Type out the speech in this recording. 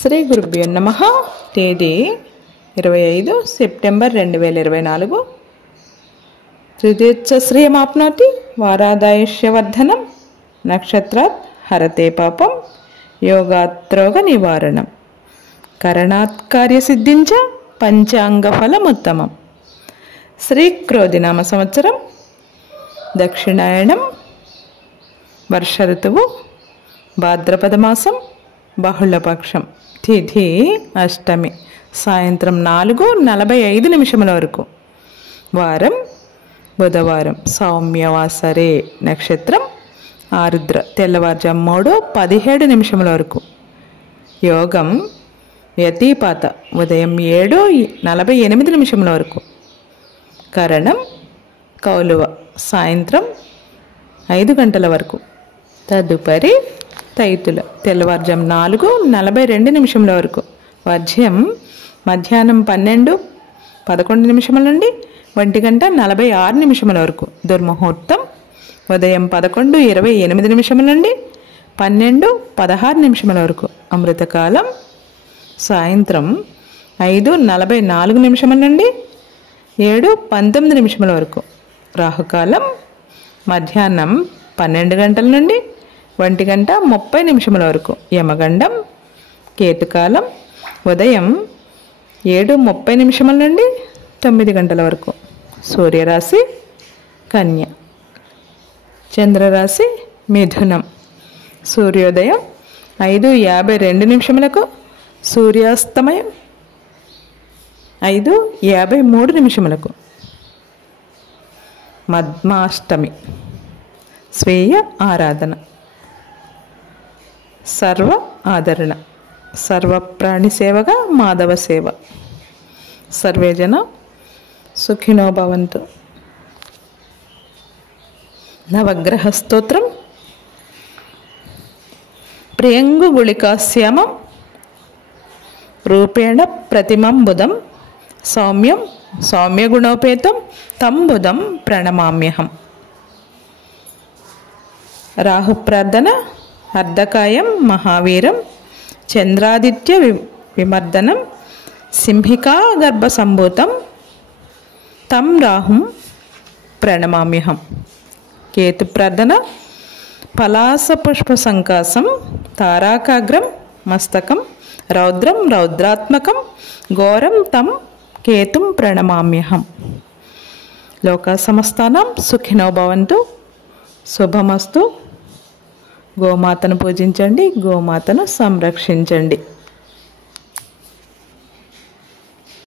శ్రీ గురుభ్యో నమః. తేదీ 25 సెప్టెంబర్ 2024. త్రిదేచ్చ శ్రియమాప్నోతి వారాదాయుష్యవర్ధనం. నక్షత్రాత్ హరతే పాపం యోగాత్రోగ నివారణం. కరణాత్ కార్యసిద్ధించ పంచాంగఫలముత్తమం. శ్రీక్రోధినామ సంవత్సరం, దక్షిణాయనం, వర్ష ఋతువు, భాద్రపద మాసం, బహుళపక్షం, తిథి అష్టమి, సాయంత్రం 4:45 వరకు. వారం బుధవారం, సౌమ్యవాసరే. నక్షత్రం ఆరుద్ర, తెల్లవారుజాము 3:17 వరకు. యోగం యతిపాత, ఉదయం 7:48 వరకు. కరణం కౌలువ, సాయంత్రం 5 గంటల వరకు. తదుపరి తైతుల, తెల్లవారుజాము 4:42 వరకు. వర్జ్యం మధ్యాహ్నం 12:11 నుండి 1:46 వరకు. దుర్ముహూర్తం ఉదయం 11:28 నుండి 12:16 వరకు. అమృతకాలం సాయంత్రం 5:44 నుండి 7:19 వరకు. రాహుకాలం మధ్యాహ్నం 12 గంటల నుండి 1:30 వరకు. యమగండం కేతుకాలం ఉదయం 7:30 నుండి 9 గంటల వరకు. సూర్యరాశి కన్య, చంద్రరాశి మిథునం. సూర్యోదయం 5:52, సూర్యాస్తమయం 5:53. మద్మాష్టమి, స్వీయ ఆరాధన, సర్వ ఆదరణ, సర్వప్రాణి సేవగా మాధవ సేవ. సర్వే జన సుఖినో భవంతు. నవగ్రహ స్తోత్రం. ప్రియంగు గుళికాశ్యామం రూపేణ ప్రతిమం బుధం సౌమ్యం సౌమ్యగుణోపేతం తం బుధం ప్రణమామ్యహం. రాహు ప్రార్థన. అర్ధకాయం మహావీరం చంద్రాదిత్య విమర్దనం సింహికా గర్భ సంభూతం తం రాహుం ప్రణమామ్యహం. కేతు ప్రార్థన. పలాస పుష్ప సంకాసం తారాకాగ్రం మస్తకం రౌద్రం రౌద్రాత్మకం ఘోరం తం కేతుం ప్రణమామ్యహం. లోకా సమస్తానాం సుఖినో భవంతు. శుభమస్తు. గోమాతను పూజించండి, గోమాతను సంరక్షించండి.